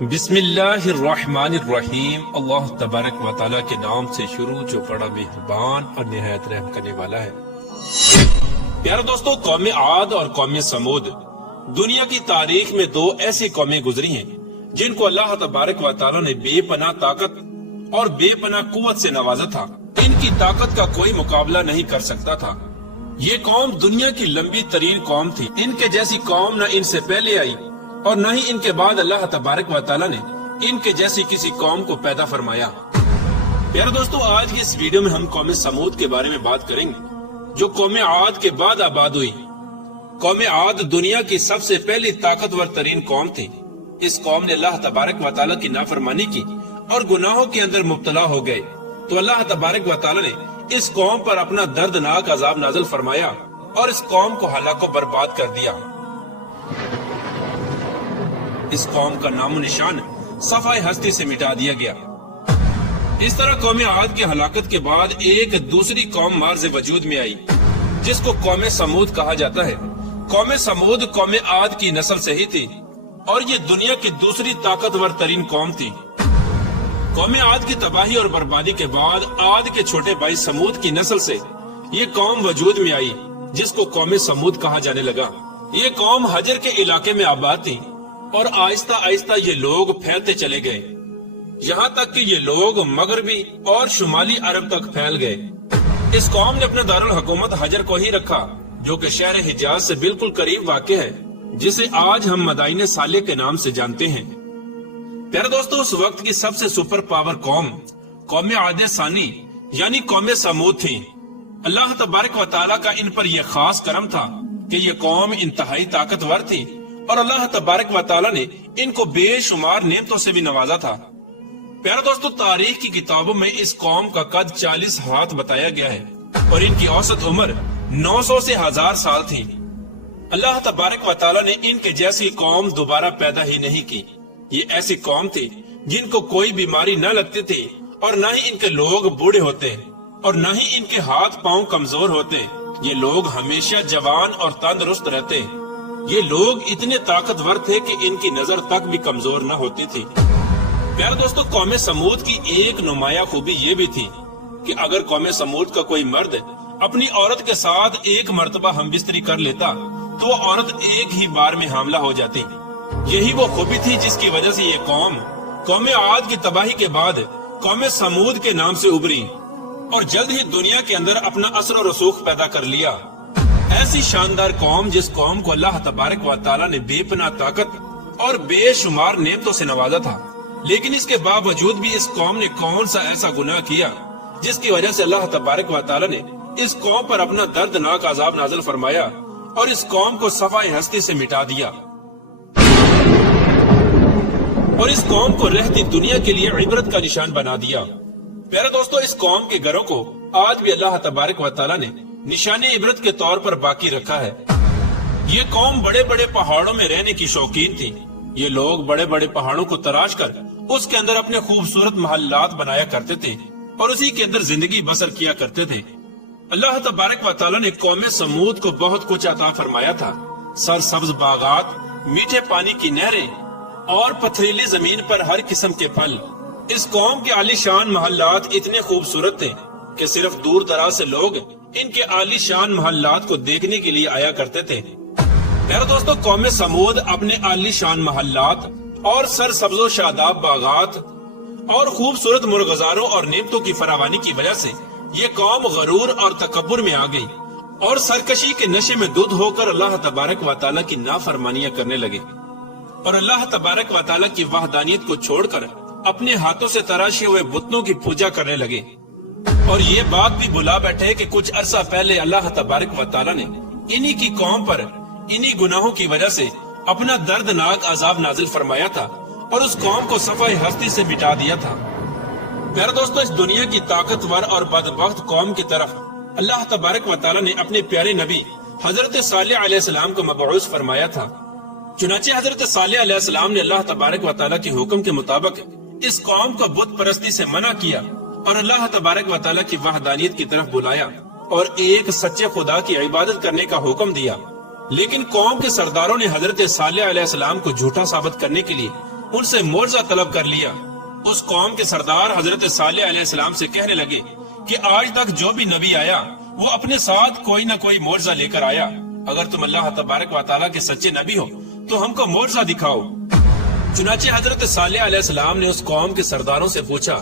بسم اللہ الرحمن الرحیم۔ اللہ تبارک و تعالیٰ کے نام سے شروع جو بڑا مہربان اور نہایت رحم کرنے والا ہے۔ پیارے دوستو، قوم عاد اور قوم سمود دنیا کی تاریخ میں دو ایسی قومیں گزری ہیں جن کو اللہ تبارک و تعالیٰ نے بے پناہ طاقت اور بے پناہ قوت سے نوازا تھا۔ ان کی طاقت کا کوئی مقابلہ نہیں کر سکتا تھا۔ یہ قوم دنیا کی لمبی ترین قوم تھی۔ ان کے جیسی قوم نہ ان سے پہلے آئی اور نہ ہی ان کے بعد اللہ تبارک و تعالیٰ نے ان کے جیسی کسی قوم کو پیدا فرمایا۔ پیارے دوستو، آج کی اس ویڈیو میں ہم قوم سمود کے بارے میں بات کریں گے جو قوم عاد کے بعد آباد ہوئی۔ قوم عاد دنیا کی سب سے پہلی طاقتور ترین قوم تھی۔ اس قوم نے اللہ تبارک و تعالیٰ کی نافرمانی کی اور گناہوں کے اندر مبتلا ہو گئے، تو اللہ تبارک و تعالیٰ نے اس قوم پر اپنا دردناک عذاب نازل فرمایا اور اس قوم کو ہلاک و برباد کر دیا۔ اس قوم کا نام و نشان صفحہ ہستی سے مٹا دیا گیا۔ اس طرح قوم عاد کی ہلاکت کے بعد ایک دوسری قوم مارز وجود میں آئی جس کو قوم سمود کہا جاتا ہے۔ قوم سمود قوم عاد کی نسل سے ہی تھی اور یہ دنیا کی دوسری طاقتور ترین قوم تھی۔ قوم عاد کی تباہی اور بربادی کے بعد عاد کے چھوٹے بھائی سمود کی نسل سے یہ قوم وجود میں آئی جس کو قوم سمود کہا جانے لگا۔ یہ قوم حجر کے علاقے میں آباد تھی اور آہستہ آہستہ یہ لوگ پھیلتے چلے گئے، یہاں تک کہ یہ لوگ مغربی اور شمالی عرب تک پھیل گئے۔ اس قوم نے اپنا دارالحکومت حجر کو ہی رکھا جو کہ شہر حجاز سے بالکل قریب واقع ہے، جسے آج ہم مدائن صالح کے نام سے جانتے ہیں۔ پیارے دوستو، اس وقت کی سب سے سپر پاور قوم عاد ثانی یعنی قوم سمود تھی۔ اللہ تبارک و تعالیٰ کا ان پر یہ خاص کرم تھا کہ یہ قوم انتہائی طاقتور تھی اور اللہ تبارک و تعالیٰ نے ان کو بے شمار نعمتوں سے بھی نوازا تھا۔ پیارے دوستو، تاریخ کی کتابوں میں اس قوم کا قد 40 ہاتھ بتایا گیا ہے اور ان کی اوسط عمر 900 سے 1000 سال تھی۔ اللہ تبارک و تعالیٰ نے ان کے جیسی قوم دوبارہ پیدا ہی نہیں کی۔ یہ ایسی قوم تھی جن کو کوئی بیماری نہ لگتی تھی اور نہ ہی ان کے لوگ بوڑھے ہوتے اور نہ ہی ان کے ہاتھ پاؤں کمزور ہوتے۔ یہ لوگ ہمیشہ جوان اور تندرست رہتے۔ یہ لوگ اتنے طاقتور تھے کہ ان کی نظر تک بھی کمزور نہ ہوتی تھی۔ پیارے دوستو، قوم سمود کی ایک نمایاں خوبی یہ بھی تھی کہ اگر قوم سمود کا کوئی مرد اپنی عورت کے ساتھ ایک مرتبہ ہم بستری کر لیتا تو وہ عورت ایک ہی بار میں حاملہ ہو جاتی۔ یہی وہ خوبی تھی جس کی وجہ سے یہ قوم عاد کی تباہی کے بعد قوم سمود کے نام سے ابری اور جلد ہی دنیا کے اندر اپنا اثر و رسوخ پیدا کر لیا۔ ایسی شاندار قوم جس قوم کو اللہ تبارک و تعالیٰ نے بے پناہ طاقت اور بے شمار نعمتوں سے نوازا تھا، لیکن اس کے باوجود بھی اس قوم نے کون سا ایسا گناہ کیا جس کی وجہ سے اللہ تبارک و تعالیٰ نے اس قوم پر اپنا دردناک عذاب نازل فرمایا اور اس قوم کو صفحہ ہستی سے مٹا دیا اور اس قوم کو رہتی دنیا کے لیے عبرت کا نشان بنا دیا۔ پیارے دوستو، اس قوم کے گھروں کو آج بھی اللہ تبارک و تعالیٰ نے نشان عبرت کے طور پر باقی رکھا ہے۔ یہ قوم بڑے بڑے پہاڑوں میں رہنے کی شوقین تھی۔ یہ لوگ بڑے بڑے پہاڑوں کو تراش کر اس کے اندر اپنے خوبصورت محلات بنایا کرتے تھے اور اسی کے اندر زندگی بسر کیا کرتے تھے۔ اللہ تبارک و تعالیٰ نے قوم سمود کو بہت کچھ عطا فرمایا تھا۔ سرسبز باغات، میٹھے پانی کی نہریں اور پتھریلی زمین پر ہر قسم کے پھل۔ اس قوم کے عالی شان محلات اتنے خوبصورت تھے کہ صرف دور دراز سے لوگ ان کے عالی شان محلات کو دیکھنے کے لیے آیا کرتے تھے۔ پیارے دوستو، قوم سمود اپنے عالی شان محلات اور سرسبز و شاداب باغات اور خوبصورت مرغزاروں اور نعمتوں کی فراوانی کی وجہ سے یہ قوم غرور اور تکبر میں آ گئی اور سرکشی کے نشے میں دھت ہو کر اللہ تبارک و تعالیٰ کی نافرمانیاں کرنے لگے اور اللہ تبارک و تعالیٰ کی وحدانیت کو چھوڑ کر اپنے ہاتھوں سے تراشے ہوئے بتوں کی پوجا کرنے لگے۔ اور یہ بات بھی بلا بیٹھے کہ کچھ عرصہ پہلے اللہ تبارک و تعالیٰ نے انہی کی قوم پر انہی گناہوں کی وجہ سے اپنا دردناک عذاب نازل فرمایا تھا اور اس قوم کو صفحہ ہستی سے مٹا دیا تھا۔ پیارے دوستو، اس دنیا کی طاقتور اور بدبخت قوم کی طرف اللہ تبارک و تعالیٰ نے اپنے پیارے نبی حضرت صالح علیہ السلام کو مبعوث فرمایا تھا۔ چنانچہ حضرت صالح علیہ السلام نے اللہ تبارک و تعالیٰ کے حکم کے مطابق اس قوم کو بت پرستی سے منع کیا اور اللہ تبارک و تعالیٰ کی وحدانیت کی طرف بلایا اور ایک سچے خدا کی عبادت کرنے کا حکم دیا۔ لیکن قوم کے سرداروں نے حضرت صالح علیہ السلام کو جھوٹا ثابت کرنے کے لیے ان سے معجزہ طلب کر لیا۔ اس قوم کے سردار حضرت صالح علیہ السلام سے کہنے لگے کہ آج تک جو بھی نبی آیا وہ اپنے ساتھ کوئی نہ کوئی معجزہ لے کر آیا، اگر تم اللہ تبارک و تعالیٰ کے سچے نبی ہو تو ہم کو معجزہ دکھاؤ۔ چنانچہ حضرت صالح علیہ السلام نے اس قوم کے سرداروں سے پوچھا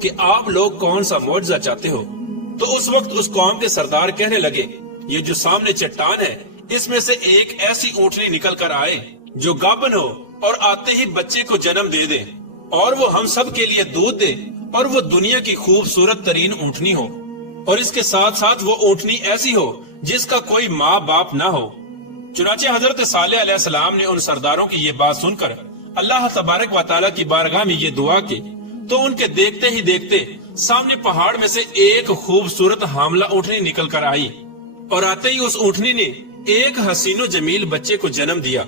کہ آپ لوگ کون سا معجزہ چاہتے ہو؟ تو اس وقت اس قوم کے سردار کہنے لگے، یہ جو سامنے چٹان ہے اس میں سے ایک ایسی اونٹنی نکل کر آئے جو گابن ہو اور آتے ہی بچے کو جنم دے دے، اور وہ ہم سب کے لیے دودھ دے، اور وہ دنیا کی خوبصورت ترین اونٹنی ہو، اور اس کے ساتھ ساتھ وہ اونٹنی ایسی ہو جس کا کوئی ماں باپ نہ ہو۔ چنانچہ حضرت صالح علیہ السلام نے ان سرداروں کی یہ بات سن کر اللہ تبارک و تعالیٰ کی بارگاہ میں یہ دعا کی، تو ان کے دیکھتے ہی دیکھتے سامنے پہاڑ میں سے ایک خوبصورت حاملہ اونٹنی نکل کر آئی، اور آتے ہی اس اونٹنی نے ایک حسین و جمیل بچے کو جنم دیا۔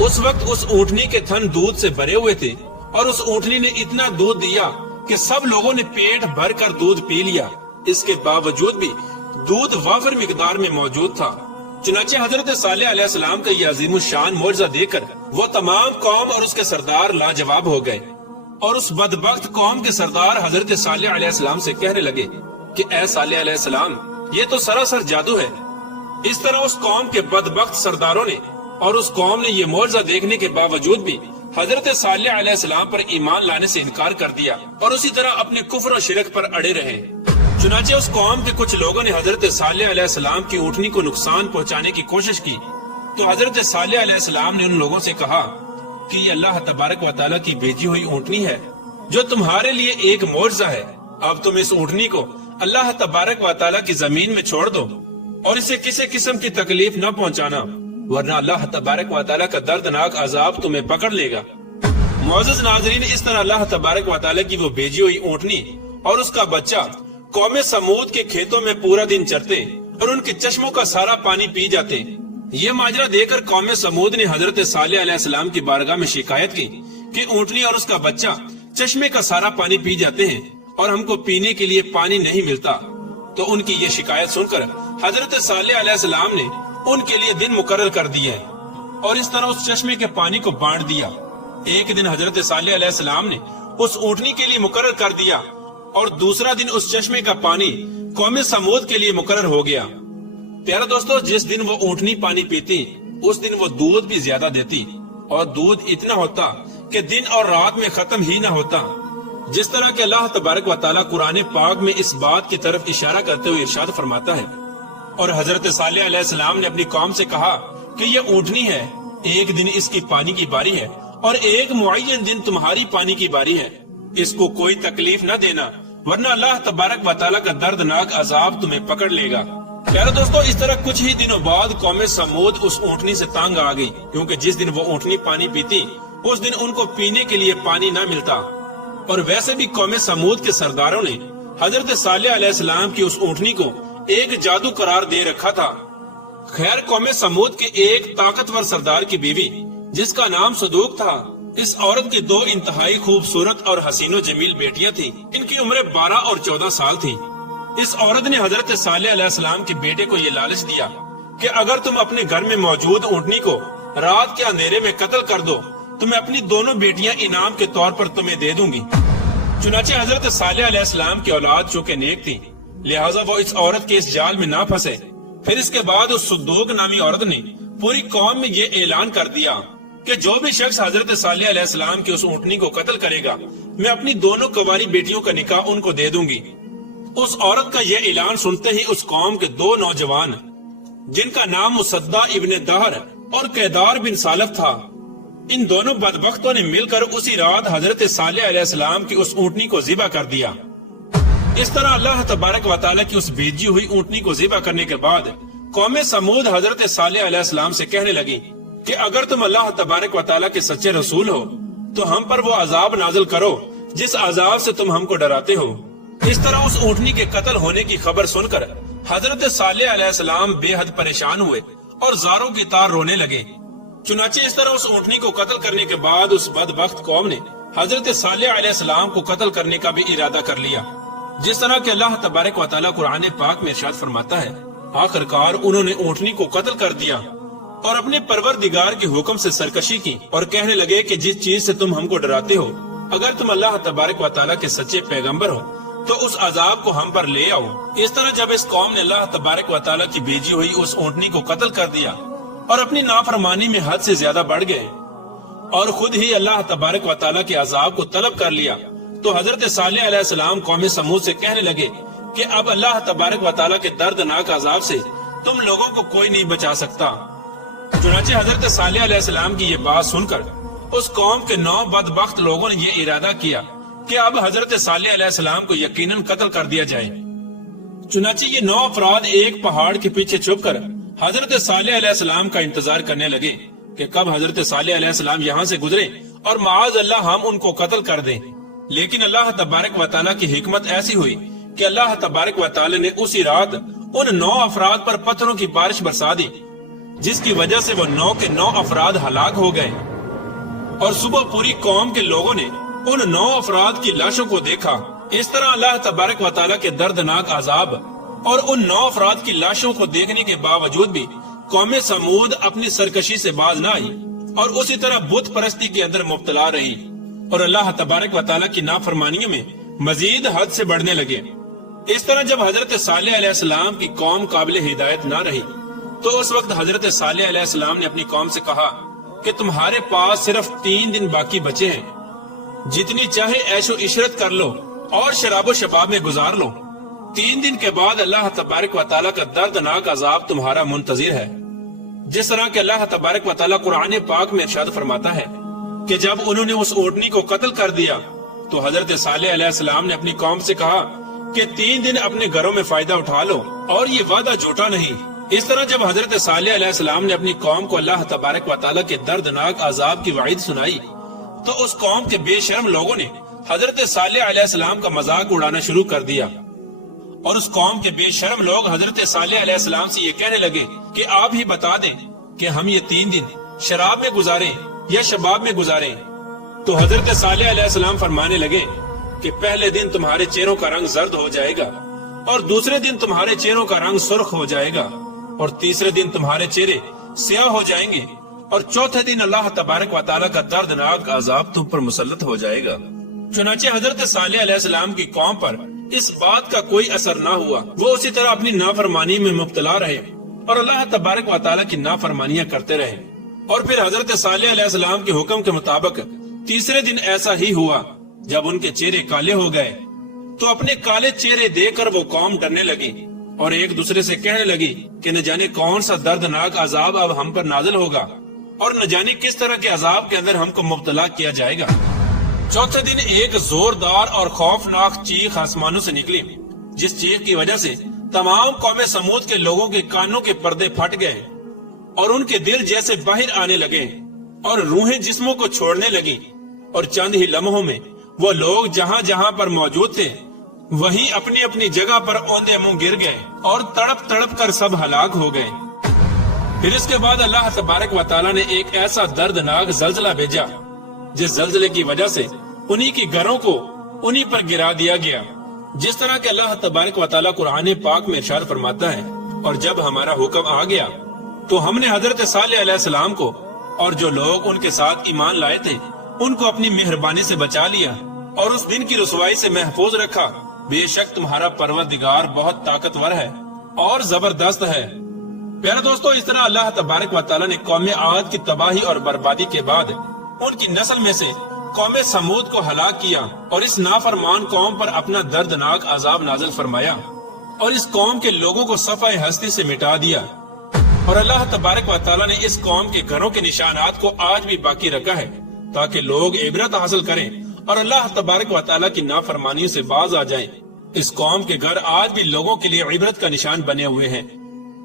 اس وقت اس اونٹنی کے تھن دودھ سے بھرے ہوئے تھے، اور اس اونٹنی نے اتنا دودھ دیا کہ سب لوگوں نے پیٹ بھر کر دودھ پی لیا۔ اس کے باوجود بھی دودھ وافر مقدار میں موجود تھا۔ چنانچہ حضرت صالح علیہ السلام کا یہ عظیم الشان معجزہ دیکھ کر وہ تمام قوم اور اس کے سردار لاجواب ہو گئے، اور اس بدبخت قوم کے سردار حضرت صالح علیہ السلام سے کہنے لگے کہ اے صالح علیہ السلام، یہ تو سراسر جادو ہے۔ اس طرح اس قوم کے بدبخت سرداروں نے اور اس قوم نے یہ معجزہ دیکھنے کے باوجود بھی حضرت صالح علیہ السلام پر ایمان لانے سے انکار کر دیا، اور اسی طرح اپنے کفر و شرک پر اڑے رہے۔ چنانچہ اس قوم کے کچھ لوگوں نے حضرت صالح علیہ السلام کی اونٹنی کو نقصان پہنچانے کی کوشش کی، تو حضرت صالح علیہ السلام نے ان لوگوں سے کہا کہ یہ اللہ تبارک و تعالیٰ کی بھیجی ہوئی اونٹنی ہے جو تمہارے لیے ایک معجزہ ہے۔ اب تم اس اونٹنی کو اللہ تبارک و تعالیٰ کی زمین میں چھوڑ دو، اور اسے کسی قسم کی تکلیف نہ پہنچانا، ورنہ اللہ تبارک و تعالیٰ کا دردناک عذاب تمہیں پکڑ لے گا۔ معزز ناظرین، اس طرح اللہ تبارک و تعالیٰ کی وہ بھیجی ہوئی اونٹنی اور اس کا بچہ قوم سمود کے کھیتوں میں پورا دن چرتے اور ان کے چشموں کا سارا پانی پی جاتے۔ یہ ماجرا دیکھ کر قوم سمود نے حضرت صالح علیہ السلام کی بارگاہ میں شکایت کی کہ اونٹنی اور اس کا بچہ چشمے کا سارا پانی پی جاتے ہیں اور ہم کو پینے کے لیے پانی نہیں ملتا۔ تو ان کی یہ شکایت سن کر حضرت صالح علیہ السلام نے ان کے لیے دن مقرر کر دیا اور اس طرح اس چشمے کے پانی کو بانٹ دیا۔ ایک دن حضرت صالح علیہ السلام نے اس اونٹنی کے لیے مقرر کر دیا، اور دوسرا دن اس چشمے کا پانی قوم سمود کے لیے مقرر ہو گیا۔ پیارا دوستو، جس دن وہ اونٹنی پانی پیتی اس دن وہ دودھ بھی زیادہ دیتی، اور دودھ اتنا ہوتا کہ دن اور رات میں ختم ہی نہ ہوتا۔ جس طرح کہ اللہ تبارک و تعالیٰ قرآن پاک میں اس بات کی طرف اشارہ کرتے ہوئے ارشاد فرماتا ہے، اور حضرت صالح علیہ السلام نے اپنی قوم سے کہا کہ یہ اونٹنی ہے، ایک دن اس کی پانی کی باری ہے اور ایک معین دن تمہاری پانی کی باری ہے، اس کو کوئی تکلیف نہ دینا، ورنہ اللہ تبارک و تعالیٰ کا دردناک عذاب تمہیں پکڑ لے گا۔ پیارے دوستو، اس طرح کچھ ہی دنوں بعد قوم سمود اس اونٹنی سے تانگ آ گئی، کیونکہ جس دن وہ اونٹنی پانی پیتی اس دن ان کو پینے کے لیے پانی نہ ملتا۔ اور ویسے بھی قوم سمود کے سرداروں نے حضرت صالح علیہ السلام کی اس اونٹنی کو ایک جادو قرار دے رکھا تھا۔ خیر، قوم سمود کے ایک طاقتور سردار کی بیوی جس کا نام صدوق تھا، اس عورت کی دو انتہائی خوبصورت اور حسین و جمیل بیٹیاں تھیں، ان کی عمریں 12 اور 14 سال تھی۔ اس عورت نے حضرت صالح علیہ السلام کے بیٹے کو یہ لالچ دیا کہ اگر تم اپنے گھر میں موجود اونٹنی کو رات کے اندھیرے میں قتل کر دو تو میں اپنی دونوں بیٹیاں انعام کے طور پر تمہیں دے دوں گی۔ چنانچہ حضرت صالح علیہ السلام کی اولاد چونکہ نیک تھی، لہٰذا وہ اس عورت کے اس جال میں نہ پھنسے۔ پھر اس کے بعد اس صدوق نامی عورت نے پوری قوم میں یہ اعلان کر دیا کہ جو بھی شخص حضرت صالح علیہ السلام کی اس اونٹنی کو قتل کرے گا، میں اپنی دونوں کنواری بیٹیوں کا نکاح ان کو دے دوں گی۔ اس عورت کا یہ اعلان سنتے ہی اس قوم کے دو نوجوان جن کا نام مصدع ابن دہر اور قیدار بن سالف تھا، ان دونوں بدبختوں نے مل کر اسی رات حضرت صالح علیہ السلام کی اس اونٹنی کو ذبح کر دیا۔ اس طرح اللہ تبارک و تعالیٰ کی اس بھیجی ہوئی اونٹنی کو ذبح کرنے کے بعد قوم سمود حضرت صالح علیہ السلام سے کہنے لگی کہ اگر تم اللہ تبارک و تعالیٰ کے سچے رسول ہو تو ہم پر وہ عذاب نازل کرو جس عذاب سے تم ہم کو ڈراتے ہو۔ اس طرح اس اونٹنی کے قتل ہونے کی خبر سن کر حضرت صالح علیہ السلام بے حد پریشان ہوئے اور زاروں کی طرح رونے لگے۔ چنانچہ اس طرح اس اونٹنی کو قتل کرنے کے بعد اس بدبخت قوم نے حضرت صالح علیہ السلام کو قتل کرنے کا بھی ارادہ کر لیا، جس طرح کہ اللہ تبارک و تعالیٰ قرآن پاک میں ارشاد فرماتا ہے، آخر کار انہوں نے اونٹنی کو قتل کر دیا۔ اور اپنے پروردگار کے حکم سے سرکشی کی اور کہنے لگے کہ جس چیز سے تم ہم کو ڈراتے ہو، اگر تم اللہ تبارک و تعالیٰ کے سچے پیغمبر ہو تو اس عذاب کو ہم پر لے آؤ۔ اس طرح جب اس قوم نے اللہ تبارک و تعالیٰ کی بھیجی ہوئی اس اونٹنی کو قتل کر دیا اور اپنی نافرمانی میں حد سے زیادہ بڑھ گئے اور خود ہی اللہ تبارک و تعالیٰ کے عذاب کو طلب کر لیا، تو حضرت صالح علیہ السلام قوم سمود سے کہنے لگے کہ اب اللہ تبارک و تعالیٰ کے دردناک عذاب سے تم لوگوں کو کوئی نہیں بچا سکتا۔ چنانچہ حضرت صالح علیہ السلام کی یہ بات سن کر اس قوم کے 9 بدبخت لوگوں نے یہ ارادہ کیا کہ اب حضرت صالح علیہ السلام کو یقیناً قتل کر دیا جائے۔ چنانچہ یہ 9 افراد ایک پہاڑ کے پیچھے چھپ کر حضرت صالح علیہ السلام کا انتظار کرنے لگے کہ کب حضرت صالح علیہ السلام یہاں سے گزرے اور معاذ اللہ ہم ان کو قتل کر دیں۔ لیکن اللہ تبارک و تعالیٰ کی حکمت ایسی ہوئی کہ اللہ تبارک و تعالیٰ نے اسی رات ان 9 افراد پر پتھروں کی بارش برسا دی، جس کی وجہ سے وہ 9 کے 9 افراد ہلاک ہو گئے، اور صبح پوری قوم کے لوگوں نے ان 9 افراد کی لاشوں کو دیکھا۔ اس طرح اللہ تبارک و تعالیٰ کے دردناک عذاب اور ان 9 افراد کی لاشوں کو دیکھنے کے باوجود بھی قوم سمود اپنی سرکشی سے باز نہ آئی اور اسی طرح بت پرستی کے اندر مبتلا رہی اور اللہ تبارک و تعالیٰ کی نافرمانیوں میں مزید حد سے بڑھنے لگے۔ اس طرح جب حضرت صالح علیہ السلام کی قوم قابل ہدایت نہ رہی تو اس وقت حضرت صالح علیہ السلام نے اپنی قوم سے کہا کہ تمہارے پاس صرف 3 دن باقی بچے ہیں، جتنی چاہے عیش و عشرت کر لو اور شراب و شباب میں گزار لو۔ 3 دن کے بعد اللہ تبارک و تعالیٰ کا دردناک عذاب تمہارا منتظر ہے۔ جس طرح کہ اللہ تبارک و تعالیٰ قرآن پاک میں ارشاد فرماتا ہے کہ جب انہوں نے اس اونٹنی کو قتل کر دیا تو حضرت صالح علیہ السلام نے اپنی قوم سے کہا کہ 3 دن اپنے گھروں میں فائدہ اٹھا لو اور یہ وعدہ جھوٹا نہیں۔ اس طرح جب حضرت صالح علیہ السلام نے اپنی قوم کو اللہ تبارک و تعالیٰ کے دردناک عذاب کی وعید سنائی تو اس قوم کے بے شرم لوگوں نے حضرت صالح علیہ السلام کا مذاق اڑانا شروع کر دیا، اور اس قوم کے بے شرم لوگ حضرت صالح علیہ السلام سے یہ کہنے لگے کہ آپ ہی بتا دیں کہ ہم یہ 3 دن شراب میں گزاریں یا شباب میں گزاریں۔ تو حضرت صالح علیہ السلام فرمانے لگے کہ پہلے دن تمہارے چہروں کا رنگ زرد ہو جائے گا، اور دوسرے دن تمہارے چہروں کا رنگ سرخ ہو جائے گا، اور تیسرے دن تمہارے چہرے سیاہ ہو جائیں گے، اور چوتھے دن اللہ تبارک و تعالیٰ کا دردناک عذاب تم پر مسلط ہو جائے گا۔ چنانچہ حضرت صالح علیہ السلام کی قوم پر اس بات کا کوئی اثر نہ ہوا، وہ اسی طرح اپنی نافرمانی میں مبتلا رہے اور اللہ تبارک و تعالیٰ کی نافرمانیاں کرتے رہے۔ اور پھر حضرت صالح علیہ السلام کے حکم کے مطابق تیسرے دن ایسا ہی ہوا، جب ان کے چہرے کالے ہو گئے تو اپنے کالے چہرے دیکھ کر وہ قوم ڈرنے لگی اور ایک دوسرے سے کہنے لگی کہ نہ جانے کون سا دردناک عذاب اب ہم پر نازل ہوگا اور نہ جانے کس طرح کے عذاب کے اندر ہم کو مبتلا کیا جائے گا۔ چوتھے دن ایک زوردار اور خوفناک چیخ آسمانوں سے نکلی، جس چیخ کی وجہ سے تمام قوم سمود کے لوگوں کے کانوں کے پردے پھٹ گئے اور ان کے دل جیسے باہر آنے لگے اور روحیں جسموں کو چھوڑنے لگی، اور چند ہی لمحوں میں وہ لوگ جہاں جہاں پر موجود تھے وہیں اپنی اپنی جگہ پر اوندے منہ گر گئے اور تڑپ تڑپ کر سب ہلاک ہو گئے۔ پھر اس کے بعد اللہ تبارک و تعالیٰ نے ایک ایسا دردناک زلزلہ بھیجا جس زلزلے کی وجہ سے انہی کی گھروں کو انہی پر گرا دیا گیا، جس طرح کہ اللہ تبارک و تعالیٰ قرآن پاک میں ارشاد فرماتا ہے، اور جب ہمارا حکم آ گیا تو ہم نے حضرت صالح علیہ السلام کو اور جو لوگ ان کے ساتھ ایمان لائے تھے ان کو اپنی مہربانی سے بچا لیا اور اس دن کی رسوائی سے محفوظ رکھا۔ بے شک تمہارا پروردگار بہت طاقتور ہے اور زبردست ہے۔ پیارے دوستو، اس طرح اللہ تبارک و تعالیٰ نے قوم عاد کی تباہی اور بربادی کے بعد ان کی نسل میں سے قوم سمود کو ہلاک کیا اور اس نافرمان قوم پر اپنا دردناک عذاب نازل فرمایا اور اس قوم کے لوگوں کو صفحہ ہستی سے مٹا دیا، اور اللہ تبارک و تعالیٰ نے اس قوم کے گھروں کے نشانات کو آج بھی باقی رکھا ہے تاکہ لوگ عبرت حاصل کریں اور اللہ تبارک و تعالیٰ کی نافرمانیوں سے باز آ جائیں۔ اس قوم کے گھر آج بھی لوگوں کے لیے عبرت کا نشان بنے ہوئے ہیں۔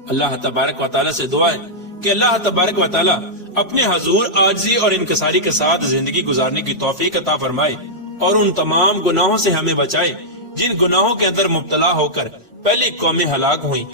اللہ تبارک و تعالیٰ سے دعا ہے کہ اللہ تبارک و تعالیٰ اپنے حضور عاجزی اور انکساری کے ساتھ زندگی گزارنے کی توفیق عطا فرمائے اور ان تمام گناہوں سے ہمیں بچائے جن گناہوں کے اندر مبتلا ہو کر پہلی قومیں ہلاک ہوئیں۔